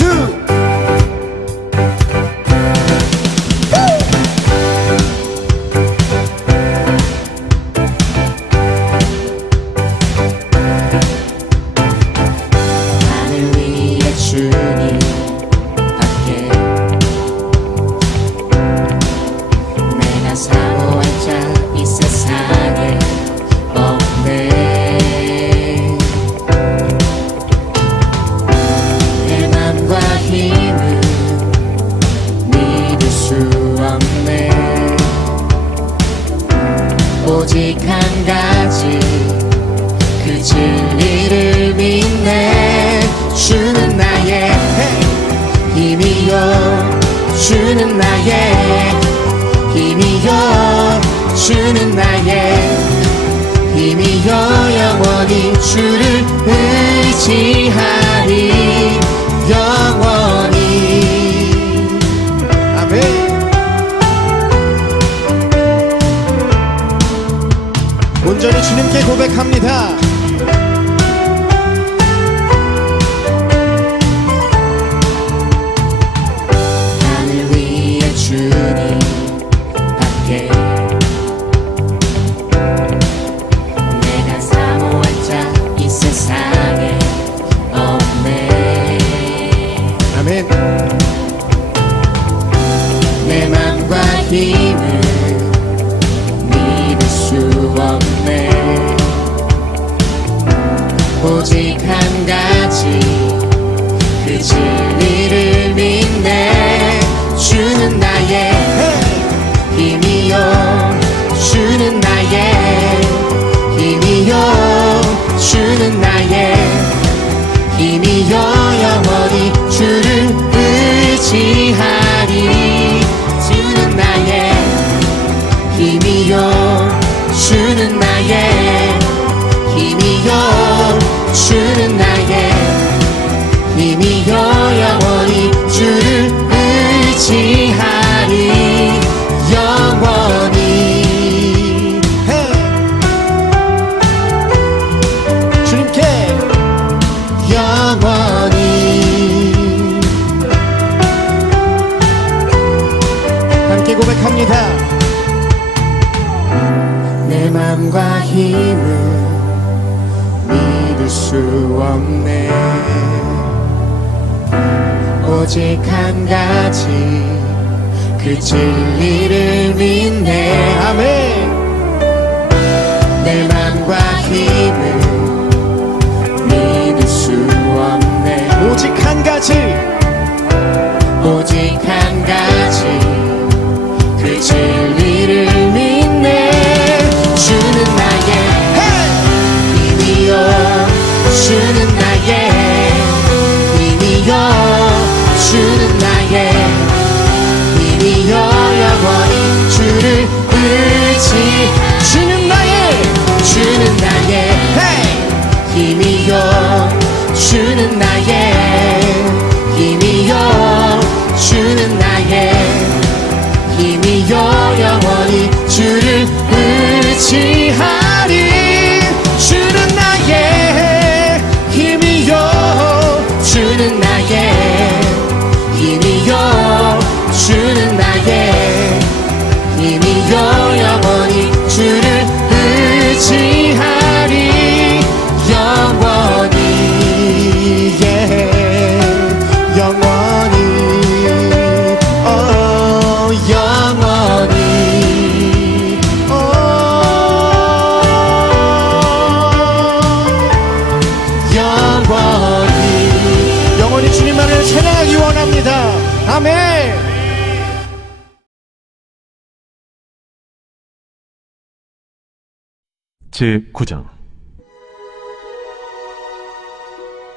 박수. 하늘 위에 주님 밖에 내가 사모할 자 이 세상에 없네. 내 맘과 힘은 믿을 수 없네. 오직 한 가지 그 진리를 믿네. 주는 나의 힘이요, 주는 나의 힘이요, 주는 나의 힘이요. 영원히 주를 의지하리. 영원히. 아멘. 온전히 주님께 고백합니다. 하늘 위에 주님 밖에 내가 사모할 자 이 세상에 없네. 아멘. 내 맘과 힘을 믿을 수 없네. 오직 한 가지 그 진리를 믿네. 주는 나의 힘이요, 주는 나의 힘이요, 주는 나의 힘이요. 영원히 주를 의지하리. 주는 나의 힘이요, 주는 나의 힘이요, 주는 나의 힘이요. 영원히 주를 의지하리. 영원히. 주님께 영원히. 함께 고백합니다. 내 맘과 힘을 믿을 수 없네. 오직 한 가지 그 진리를 믿네. 아멘. 내 맘과 힘을 믿을 수 없네. 오직 한 가지, 오직 한 가지 그 진리를 믿네. 주는 나의 힘이요, 주는 나의 힘이요, 주는 나의 힘이요. 영원히 주를 의지. 주는 나의 힘이요, 주는 나의 힘이요, 주는 나의 힘이요. 영원히 주를 의지하리. 주는 나의 힘이요, 주는 나의 힘이요, 주는 나의 힘이요. 영원히 주를 의지하리. 영원히. 영원히. 영원히. 영원히. 영원히 주님만을 찬양하기 원합니다. 아멘. 제9장.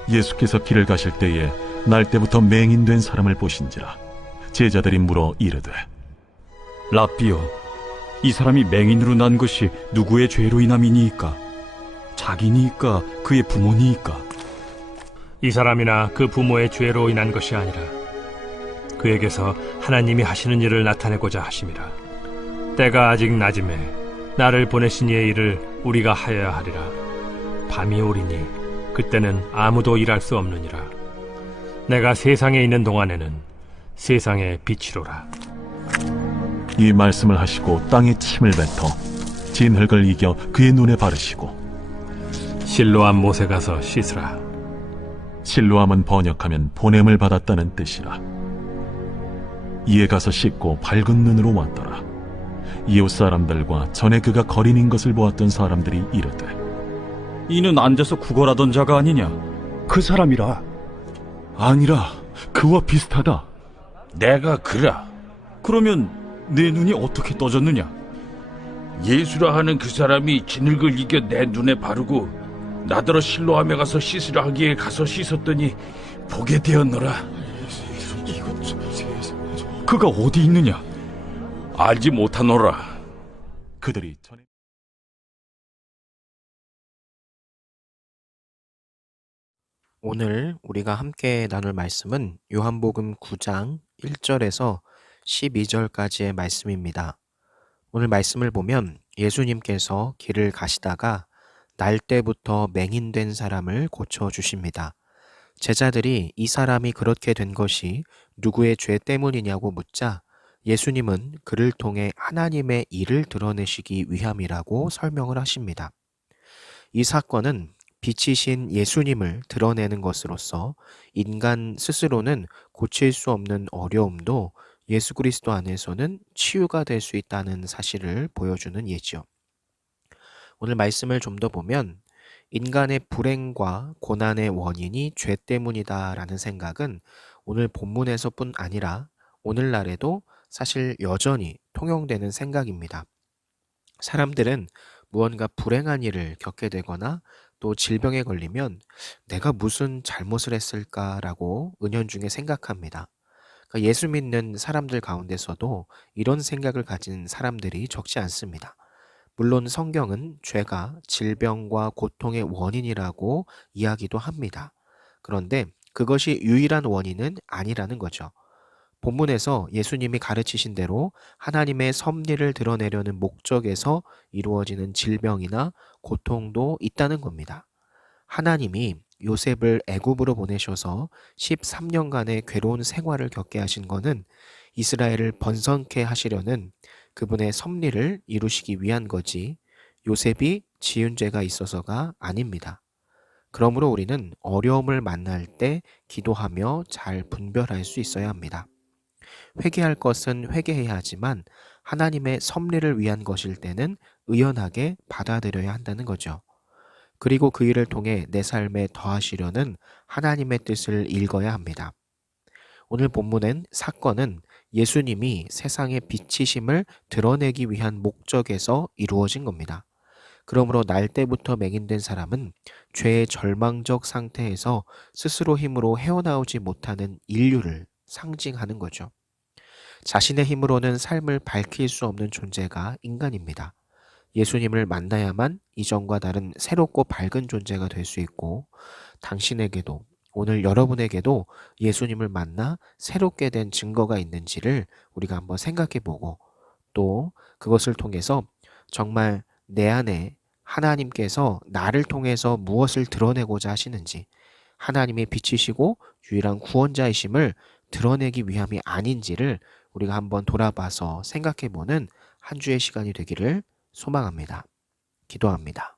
예수께서 길을 가실 때에 날 때부터 맹인된 사람을 보신지라. 제자들이 물어 이르되, 랍비여, 이 사람이 맹인으로 난 것이 누구의 죄로 인함이니이까? 자기니이까 그의 부모니이까? 이 사람이나 그 부모의 죄로 인한 것이 아니라 그에게서 하나님이 하시는 일을 나타내고자 하심이라. 때가 아직 낮음에 나를 보내신 이의 일을 우리가 하여야 하리라. 밤이 오리니 그때는 아무도 일할 수 없느니라. 내가 세상에 있는 동안에는 세상의 빛이로라. 이 말씀을 하시고 땅에 침을 뱉어 진흙을 이겨 그의 눈에 바르시고 실로암 못에 가서 씻으라. 실로암은 번역하면 보냄을 받았다는 뜻이라. 이에 가서 씻고 밝은 눈으로 왔더라. 이웃 사람들과 전에 그가 거린인 것을 보았던 사람들이 이르되 이는 앉아서 구걸하던 자가 아니냐? 그 사람이라. 아니라 그와 비슷하다. 내가 그라. 그러면 내 눈이 어떻게 떠졌느냐? 예수라 하는 그 사람이 진흙을 이겨 내 눈에 바르고 나더러 실로암에 가서 씻으라 하기에 가서 씻었더니 보게 되었노라. 그가 어디 있느냐? 알지 못하노라. 그들이 전에 오늘 우리가 함께 나눌 말씀은 요한복음 9장 1절에서 12절까지의 말씀입니다. 오늘 말씀을 보면 예수님께서 길을 가시다가 날 때부터 맹인된 사람을 고쳐주십니다. 제자들이 이 사람이 그렇게 된 것이 누구의 죄 때문이냐고 묻자 예수님은 그를 통해 하나님의 일을 드러내시기 위함이라고 설명을 하십니다. 이 사건은 빛이신 예수님을 드러내는 것으로서 인간 스스로는 고칠 수 없는 어려움도 예수 그리스도 안에서는 치유가 될 수 있다는 사실을 보여주는 예지요. 오늘 말씀을 좀 더 보면 인간의 불행과 고난의 원인이 죄 때문이다라는 생각은 오늘 본문에서뿐 아니라 오늘날에도 사실 여전히 통용되는 생각입니다. 사람들은 무언가 불행한 일을 겪게 되거나 또 질병에 걸리면 내가 무슨 잘못을 했을까라고 은연중에 생각합니다. 그러니까 예수 믿는 사람들 가운데서도 이런 생각을 가진 사람들이 적지 않습니다. 물론 성경은 죄가 질병과 고통의 원인이라고 이야기도 합니다. 그런데 그것이 유일한 원인은 아니라는 거죠. 본문에서 예수님이 가르치신 대로 하나님의 섭리를 드러내려는 목적에서 이루어지는 질병이나 고통도 있다는 겁니다. 하나님이 요셉을 애굽으로 보내셔서 13년간의 괴로운 생활을 겪게 하신 것은 이스라엘을 번성케 하시려는 그분의 섭리를 이루시기 위한 거지 요셉이 지은 죄가 있어서가 아닙니다. 그러므로 우리는 어려움을 만날 때 기도하며 잘 분별할 수 있어야 합니다. 회개할 것은 회개해야 하지만 하나님의 섭리를 위한 것일 때는 의연하게 받아들여야 한다는 거죠. 그리고 그 일을 통해 내 삶에 더하시려는 하나님의 뜻을 읽어야 합니다. 오늘 본문엔 사건은 예수님이 세상의 빛이심을 드러내기 위한 목적에서 이루어진 겁니다. 그러므로 날 때부터 맹인된 사람은 죄의 절망적 상태에서 스스로 힘으로 헤어나오지 못하는 인류를 상징하는 거죠. 자신의 힘으로는 삶을 밝힐 수 없는 존재가 인간입니다. 예수님을 만나야만 이전과 다른 새롭고 밝은 존재가 될 수 있고 당신에게도 오늘 여러분에게도 예수님을 만나 새롭게 된 증거가 있는지를 우리가 한번 생각해 보고 또 그것을 통해서 정말 내 안에 하나님께서 나를 통해서 무엇을 드러내고자 하시는지 하나님의 빛이시고 유일한 구원자이심을 드러내기 위함이 아닌지를 우리가 한번 돌아봐서 생각해 보는 한 주의 시간이 되기를 소망합니다. 기도합니다.